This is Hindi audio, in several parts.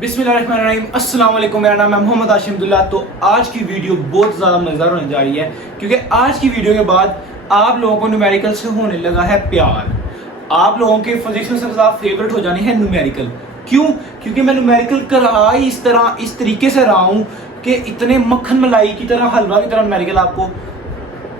बिस्मिल्लाहिर्रहमानिर्रहीम, अस्सलाम वालेकुम। मेरा नाम है मोहम्मद आशिम अब्दुल्ला। तो आज की वीडियो बहुत ज़्यादा मज़ेदार होने जा रही है क्योंकि आज की वीडियो के बाद आप लोगों को न्यूमेरिकल से होने लगा है प्यार। आप लोगों के फिजिक्स में सबसे ज़्यादा फेवरेट हो जाने हैं न्यूमेरिकल। क्यों? क्योंकि मैं न्यूमेरिकल करा ही इस तरीके से रहा हूँ कि इतने मक्खन मलाई की तरह, हलवा की तरह न्यूमेरिकल आपको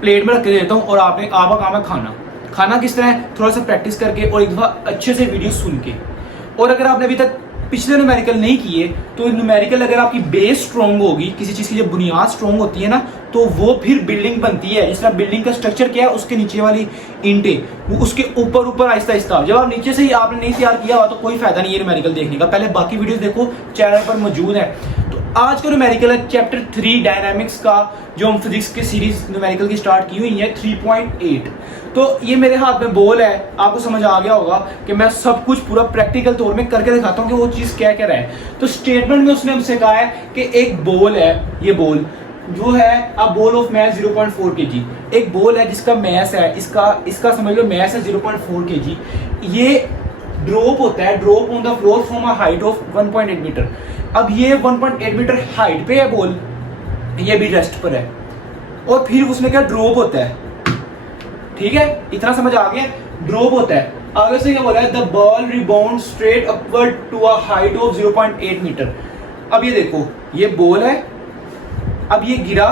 प्लेट में रख के देता हूँ और आपका काम है खाना किस तरह है, थोड़ा सा प्रैक्टिस करके और एक दफ़ा अच्छे से वीडियो सुन के। और अगर आपने अभी तक पिछले न्यूमेरिकल नहीं किए तो न्यूमेरिकल अगर आपकी बेस स्ट्रॉन्ग होगी, किसी चीज़ की जब बुनियाद स्ट्रॉन्ग होती है ना, तो वो फिर बिल्डिंग बनती है। जिस तरह बिल्डिंग का स्ट्रक्चर क्या है, उसके नीचे वाली ईंटें वो उसके ऊपर आहिस्ता आहिस्ता, जब आप नीचे से ही आपने नहीं तैयार किया हुआ तो कोई फायदा नहीं है न्यूमेरिकल देखने का। पहले बाकी वीडियोस देखो, चैनल पर मौजूद है। तो आज का न्यूमेरिकल है चैप्टर 3 डायनामिक्स का, जो हम फिजिक्स के सीरीज न्यूमेरिकल की स्टार्ट की हुई है 3.8। तो ये मेरे हाथ में बॉल है, आपको समझ आ गया होगा कि मैं सब कुछ पूरा प्रैक्टिकल तौर में करके दिखाता हूँ कि वो चीज़ क्या क्या है। तो स्टेटमेंट में उसने हमसे कहा है कि एक बॉल है, ये बॉल जो है अब बॉल ऑफ मैथ 0.4 kg, एक बॉल है जिसका मैस है, इसका समझ लो मैस है 0.4 kg। ये ड्रॉप होता है, drop on the floor from a height of 1.8 metre. अब ये 1.8 मीटर हाइट पे है बॉल, ये भी रेस्ट पर है, और फिर उसमें क्या ड्रॉप होता है। ठीक है, इतना समझ आ गया। ड्रॉप होता है, आगे से क्या बोला है, the ball rebound straight upward to a height of 0.8 metre. अब ये देखो, ये बॉल है, अब ये गिरा,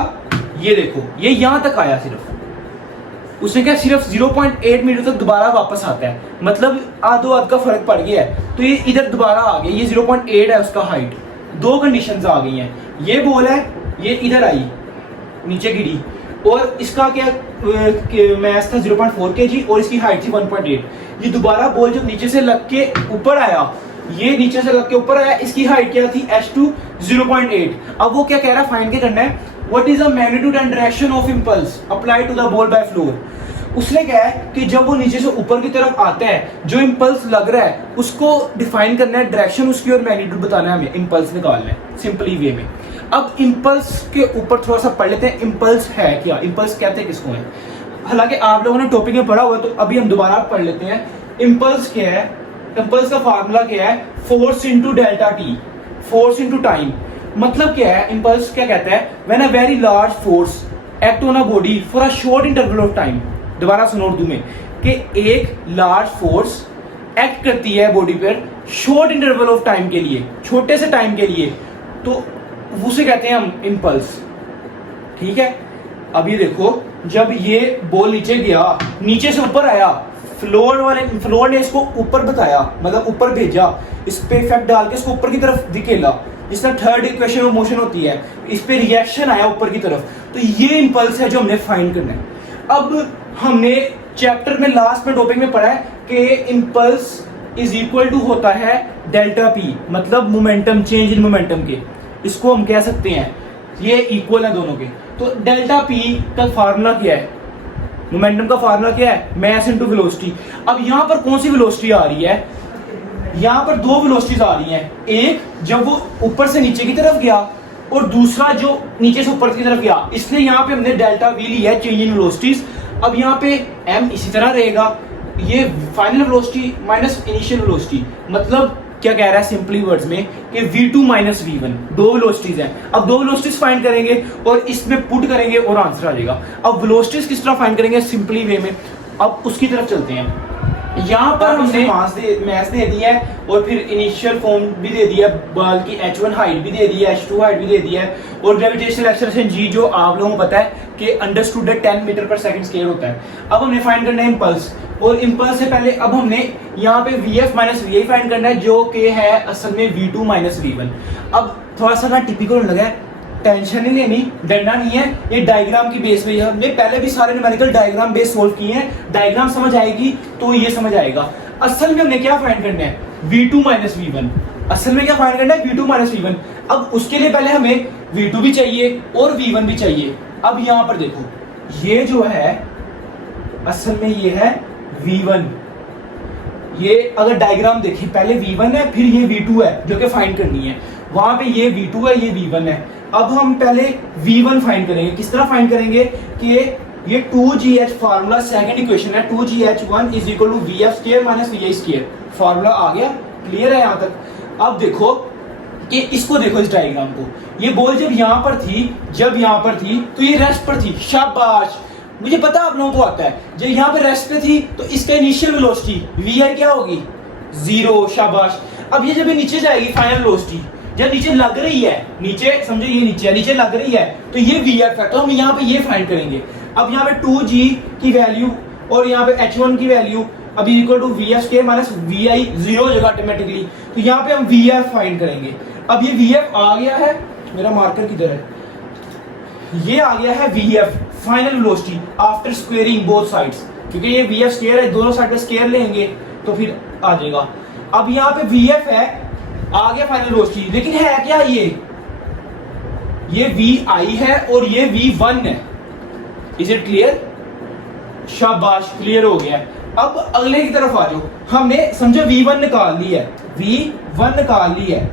ये देखो ये यहां तक आया, सिर्फ उसने क्या सिर्फ 0.8 मीटर तक दोबारा वापस आता है, मतलब आधो आध का फर्क पड़ गया है। तो ये इधर दोबारा आ गया, ये 0.8 है उसका हाइट। दो कंडीशंस आ गई हैं, ये बॉल है, ये इधर आई नीचे गिरी, और इसका क्या मैस था 0.4 kg और इसकी हाइट थी 1.8। ये दोबारा बॉल जब नीचे से लग के ऊपर आया, ये नीचे से लग के ऊपर आया, इसकी हाइट क्या थी h2 0.8। अब वो क्या कह रहा है, फाइंड क्या करना है, what is the magnitude and direction of impulse applied to the ball by floor. उसने क्या है कि जब वो नीचे से ऊपर की तरफ आता है, जो इंपल्स लग रहा है उसको डिफाइन करना है, डायरेक्शन उसकी और मैग्नीट्यूड बताना है, हमें इंपल्स निकालना है सिंपली वे में। अब इंपल्स के ऊपर थोड़ा सा पढ़ लेते हैं, इंपल्स है क्या, इंपल्स कहते हैं किसको है। हालांकि आप लोगों ने टॉपिक में पढ़ा हुआ है, तो अभी हम दोबारा पढ़ लेते हैं। इंपल्स क्या है, इंपल्स का फार्मूला क्या है, force into delta T, force into time. मतलब क्या है, इंपल्स क्या कहता है, when a very large force act on a body for a short interval of time. दोबारा सुनो उर्दू में, कि एक लार्ज फोर्स एक्ट करती है बॉडी पर शॉर्ट इंटरवल ऑफ टाइम के लिए, छोटे से टाइम के लिए, तो उसे कहते हैं हम इंपल्स। ठीक है, अब ये देखो, जब ये बॉल नीचे गया, नीचे से ऊपर आया, फ्लोर ने इसको ऊपर बताया, मतलब ऊपर भेजा, इस पे इफेक्ट डाल के इसको ऊपर की तरफ धकेला, जिस तरह थर्ड इक्वेशन में मोशन होती है, इस पे रिएक्शन आया ऊपर की तरफ। तो ये इंपल्स है जो हमने फाइंड करना है। अब हमने चैप्टर में लास्ट में टॉपिक में पढ़ा है कि इंपल्स इज इक्वल टू होता है डेल्टा पी, मतलब मोमेंटम, चेंज इन मोमेंटम के, इसको हम कह सकते हैं, ये इक्वल है दोनों के। तो डेल्टा पी का फार्मूला क्या है, मोमेंटम का फार्मूला क्या है, मैस इनटू वेलोसिटी। अब यहां पर कौन सी वेलोसिटी आ रही है, यहां पर दो वेलोसिटीज आ रही हैं, एक जब वो ऊपर से नीचे की तरफ गया, और दूसरा जो नीचे से ऊपर की तरफ गया। इसलिए यहाँ पे हमने डेल्टा वी लिया है, चेंज इन वेलोसिटीज। अब यहाँ पे एम इसी तरह रहेगा, ये final velocity minus initial velocity, मतलब क्या कह रहा है सिंपली वर्ड्स में कि v2 माइनस v1, दो वेलोसिटीज हैं। अब दो वेलोसिटीज फाइंड करेंगे और इसमें पुट करेंगे और आंसर आ जाएगा। अब वेलोसिटीज किस तरह फाइंड करेंगे सिंपली वे में, अब उसकी तरफ चलते हैं। यहाँ पर हमने मैस दे दिया है और फिर इनिशियल फॉर्म भी दे दिया, बॉल की h1 हाइट भी दे दी है, h2 हाइट भी दे दिया है, और ग्रेविटेशनल एक्सेलरेशन g जो आप लोगों को पता है कि अंडरस्टूड 10 मीटर पर सेकंड स्क्वायर होता है। अब हमने फाइंड करना है इंपल्स, और इंपल्स से पहले अब हमने यहाँ पे vf माइनस vi फाइंड करना है, जो कि है असल में v2 माइनस v1। अब थोड़ा सा ना टिपिकल लगा है, टेंशन नहीं लेनी, डरना नहीं है, ये डायग्राम की बेस पे, हमने पहले भी सारे न्यूमेरिकल डायग्राम बेस सोल्व किए हैं, डायग्राम समझ आएगी तो ये समझ आएगा। असल में हमने क्या फाइंड करना है, v2 माइनस v1। असल में क्या फाइंड करना है, v2 माइनस v1। अब उसके लिए पहले हमें v2 भी चाहिए और v1 भी चाहिए। अब यहां पर देखो, ये जो है असल में ये है v1, ये अगर डायग्राम देखिए, पहले v1 है, फिर ये v2 है जो कि फाइंड करनी है, वहां पे ये v2 है, ये v1 है। अब हम पहले v1 फाइंड करेंगे, किस तरह फाइंड करेंगे कि ये 2gh फार्मूला, सेकंड इक्वेशन है, 2gh1 is equal to vf square minus vi square, formula आ गया, क्लियर है यहां तक। अब देखो कि इसको देखो, इस डायग्राम को, ये बॉल जब यहाँ पर थी तो ये रेस्ट पर थी। शाबाश, मुझे पता आप लोगों को आता है, जब यहाँ पे रेस्ट पे थी तो इसका इनिशियल वेलोसिटी vi क्या होगी, 0। शाबाश। अब ये जब ये नीचे जाएगी, फाइनल वेलोसिटी जब नीचे लग रही है, नीचे समझो ये नीचे लग रही है, तो ये vf है, तो हम यहाँ पे ये फाइंड करेंगे। अब यहाँ पे 2g की वैल्यू और यहाँ पे h1 की वैल्यू अभी equal to vf square minus vi, 0 हो जाएगा ऑटोमेटिकली। तो यहाँ पे हम vf फाइंड करेंगे। अब ये vf आ गया है, मेरा मार्कर किधर है, ये आ गया है vf final velocity after squaring both sides, क्योंकि ये vf स्क्वायर है, दोनों साइड पे स्क्वायर लेंगे तो फिर आ जाएगा। अब यहाँ पे vf है, आ गया फाइनल वेलोसिटी, लेकिन है क्या, ये vi है और ये v1 है। Is it clear? शाबाश, क्लियर हो गया। अब अगले की तरफ आ जाओ। हमने समझो v1 निकाल ली है,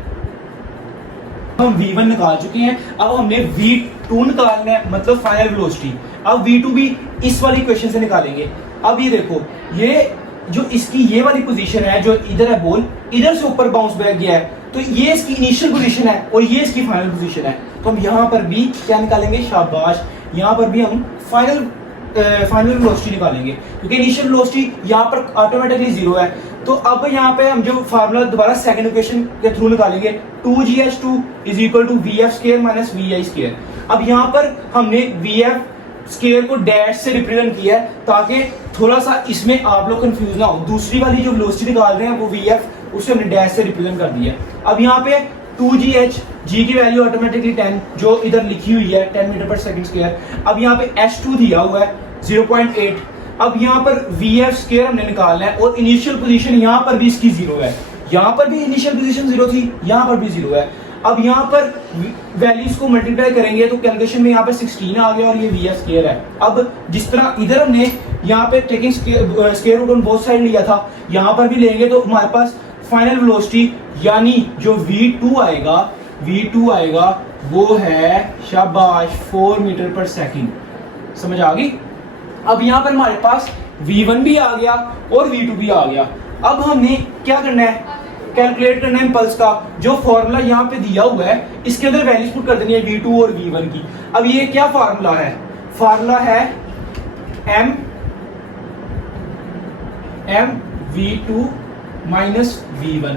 हम v1 निकाल चुके हैं। अब हमने v2 निकालना है, मतलब फाइनल वेलोसिटी। अब v2 भी इस वाली इक्वेशन से निकालेंगे। अब ये देखो, ये जो इसकी ये वाली पोजीशन है, जो इधर है बॉल, इधर से ऊपर बाउंस बैक गया है, तो ये इसकी इनिशियल पोजीशन है और ये इसकी फाइनल पोजीशन है। तो हम यहाँ पर भी क्या निकालेंगे, शाबाश, यहाँ पर भी हम फाइनल वेलोसिटी निकालेंगे, क्योंकि इनिशियल वेलोसिटी यहाँ पर ऑटोमेटिकली 0 है। तो अब यहाँ पे हम जो फार्मूला दोबारा सेकंड इक्वेशन के थ्रू निकालेंगे, 2gh2 is equal to vf square minus vi square. अब यहाँ पर हमने vf स्क्वायर को डैश से रिप्रेजेंट किया है, ताकि थोड़ा सा इसमें आप लोग कंफ्यूज ना हो। दूसरी वाली जो वेलोसिटी निकाल रहे हैं वो vf, उसे हमने डैश से रिप्रेजेंट कर दिया है। अब यहाँ पे 2gh, g की वैल्यू ऑटोमेटिकली 10 जो इधर लिखी हुई है, 10 मीटर पर सेकंड स्क्वायर। अब यहाँ पे h2 दिया हुआ है 0.8। अब यहाँ पर vf स्क्वायर हमने निकालना है और इनिशियल पोजीशन यहाँ पर भी इसकी 0 है, यहाँ पर भी इनिशियल पोजीशन 0 थी, यहाँ पर भी 0 है। अब यहाँ पर वैल्यूज को मल्टीप्लाई करेंगे तो कैलकुलेशन में यहाँ पे 16 आ गया और ये vf स्क्वायर है। अब जिस तरह इधर हमने यहाँ पे taking square root on both side लिया था, यहाँ पर भी लेंगे तो हमारे पास फाइनल वेलोसिटी यानी जो v2 आएगा वो है, शाबाश, 4 मीटर पर सेकंड। समझ आ गई? अब यहाँ पर हमारे पास v1 भी आ गया और v2 भी आ गया। अब हमने क्या करना है, कैलकुलेट करना है इम्पल्स का। जो फॉर्मूला यहाँ पे दिया हुआ है इसके अंदर वैल्यूज पुट कर देनी है v2 और v1 की। अब ये क्या फार्मूला है, फार्मूला है m v2 माइनस v1,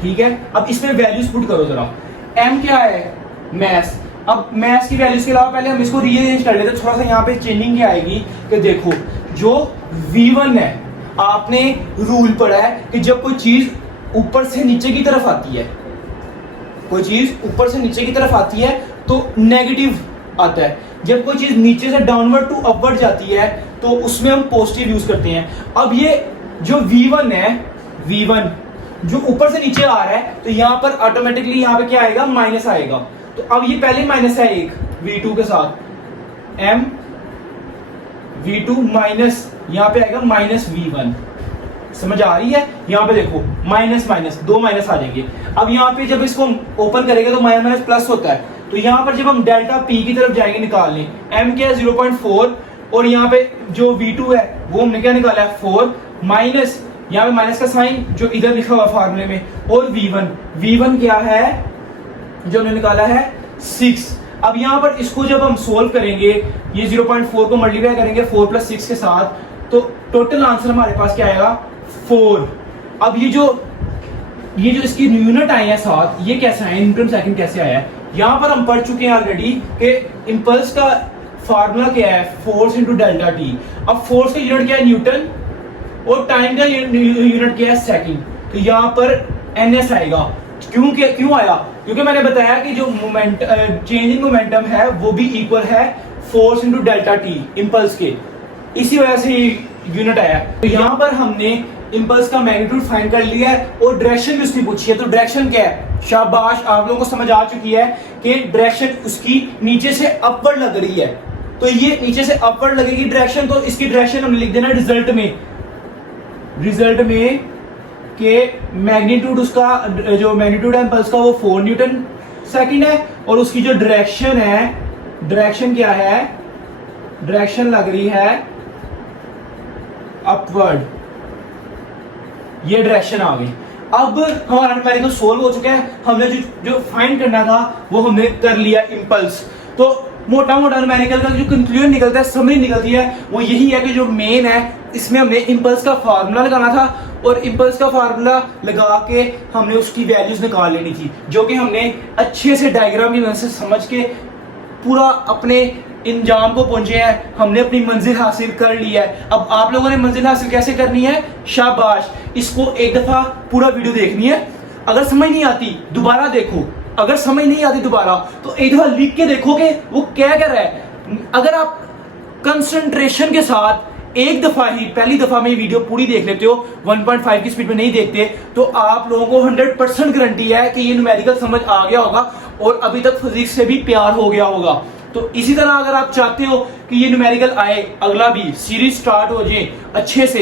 ठीक है। अब इसमें वैल्यूज पुट करो जरा। m क्या है, मैथ्स। अब मैथ्स की वैल्यूज के अलावा पहले हम इसको रीअरेंज कर लेते हैं। थोड़ा सा यहाँ पे चेंजिंग क्या आएगी कि देखो, जो v1 है, आपने रूल पढ़ा है कि जब कोई चीज ऊपर से नीचे की तरफ आती है, तो नेगेटिव आता है। जब कोई चीज नीचे से डाउनवर्ड टू अपवर्ड जाती है तो उसमें हम पॉजिटिव यूज करते हैं। अब ये जो v1 है, v1 जो ऊपर से नीचे आ रहा है, तो यहाँ पर ऑटोमेटिकली यहाँ पे क्या आएगा, माइनस आएगा। तो अब ये पहले माइनस है एक v2 के साथ, m v2 माइनस यहाँ पे आएगा माइनस v1। समझ आ रही है? यहाँ पे देखो माइनस माइनस, दो माइनस आ जाएंगे। अब यहाँ पे जब इसको ओपन करेंगे तो माइनस माइनस प्लस होता है। तो यहाँ पर जब हम डेल्टा p की तरफ जाएंगे निकालने, m क्या है 0.4 और यहाँ पे जो v2 है वो हमने क्या निकाला है 4 माइनस, यहाँ पे माइनस का साइन जो इधर लिखा हुआ फार्मूले में, और v1 क्या है जो हमने निकाला है 6। अब यहाँ पर इसको जब हम सोल्व करेंगे, ये 0.4 को मल्टीप्लाई करेंगे 4 + 6 के साथ, तो टोटल आंसर हमारे पास क्या आएगा 4। अब ये जो इसकी यूनिट आई है साथ, ये कैसे आया, न्यूटन सेकंड कैसे आया है, यहाँ पर हम पढ़ चुके हैं ऑलरेडी कि इंपल्स का फार्मूला क्या है, फोर्स इनटू डेल्टा टी। अब फोर्स का यूनिट क्या है न्यूटन और टाइम का यूनिट क्या है सेकंड। तो यहाँ पर ns आएगा। क्यों आया? क्योंकि मैंने बताया कि जो मोमेंट चेंजिंग मोमेंटम है वो भी इक्वल है force into delta T impulse के, इसी वजह से यूनिट आया। तो यहाँ पर हमने इंपल्स का मैग्नीट्यूड फाइंड कर लिया है और डायरेक्शन भी उसकी पूछी है। तो डायरेक्शन क्या है, शाबाश, आप लोगों को समझ आ चुकी है कि डायरेक्शन उसकी नीचे से अपवर्ड लग रही है। तो ये नीचे से अपवर्ड लगेगी डायरेक्शन, तो इसकी डायरेक्शन हमने लिख देना रिजल्ट में कि मैग्नीट्यूड उसका, जो मैग्नीट्यूड है इंपल्स का वो 4 न्यूटन सेकंड है, और उसकी जो डायरेक्शन है, डायरेक्शन क्या है, डायरेक्शन लग रही है अपवर्ड, ये डायरेक्शन आ गई। अब हमारा न्यूमेरिकल सोल्व हो चुका है। हमने जो फाइंड करना था वो हमने कर लिया, इम्पल्स। तो मोटा मोटा न्यूमेरिकल का जो कंक्लूजन निकलता है, समरी निकलती है, वो यही है कि जो मेन है इसमें हमने इम्पल्स का फार्मूला लगाना था और इम्पल्स का फार्मूला लगा के हमने उसकी वैल्यूज निकाल लेनी थी, जो कि हमने अच्छे से डायग्राम की मदद से समझ के पूरा अपने इंजाम को पहुंचे हैं। हमने अपनी मंजिल हासिल कर ली है। अब आप लोगों ने मंजिल हासिल कैसे करनी है? शाबाश, इसको एक दफा पूरा वीडियो देखनी है। अगर समझ नहीं आती दोबारा देखो, अगर समझ नहीं आती दोबारा तो एक दफा लिख के देखो कि वो क्या कर रहा है। अगर आप कंसंट्रेशन के साथ एक दफा ही पहली दफा में वीडियो पूरी देख लेते हो, 1.5 की स्पीड में नहीं देखते, तो आप लोगों को 100% गारंटी है कि ये न्यूमेरिकल समझ आ गया होगा और अभी तक फिजिक्स से भी प्यार हो गया होगा। तो इसी तरह अगर आप चाहते हो कि ये न्यूमेरिकल आए, अगला भी सीरीज स्टार्ट हो जाए, अच्छे से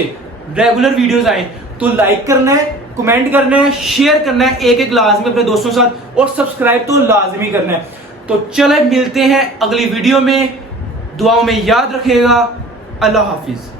रेगुलर वीडियोस आए, तो लाइक करना है, कमेंट करना है, शेयर करना है एक एक लाजमी अपने दोस्तों के साथ, और सब्सक्राइब तो लाजमी करना है। तो चले मिलते हैं अगली वीडियो में, दुआओं में याद रखिएगा। अल्लाह हाफिज।